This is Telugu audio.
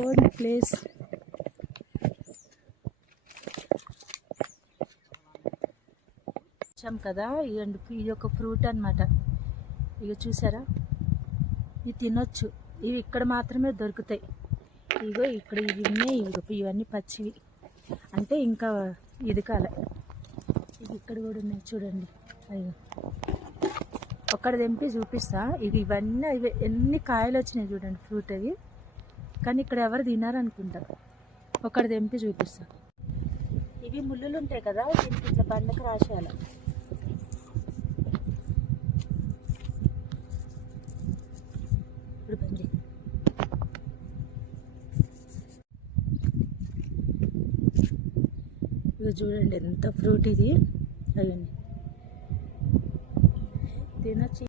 Own place. వచ్చాం కదా, ఇది ఒక ఫ్రూట్ అన్నమాట. ఇక చూసారా, ఇవి తినొచ్చు. ఇవి ఇక్కడ మాత్రమే దొరుకుతాయి. ఇగో ఇక్కడ ఇవి ఉన్నాయి. ఇవన్నీ పచ్చివి, అంటే ఇంకా ఇది కాలే. ఇవి ఇక్కడ కూడా ఉన్నాయి చూడండి. అయ్యో, ఒక్కడ తెంపి చూపిస్తా. ఇవన్నీ ఇవి ఎన్ని కాయలు వచ్చినాయి చూడండి, ఫ్రూట్ అవి. కానీ ఇక్కడ ఎవరు తినారనుకుంటా. ఒక్కడ తెంపి చూపిస్తా. ఇవి ముళ్ళులు ఉంటాయి కదా, దీనికి ఇట్లా బండకు రాసేయాలి. ఇప్పుడు బండి ఇక చూడండి ఎంత ఫ్రూట్ ఇది. అయ్యండి, తినొచ్చు.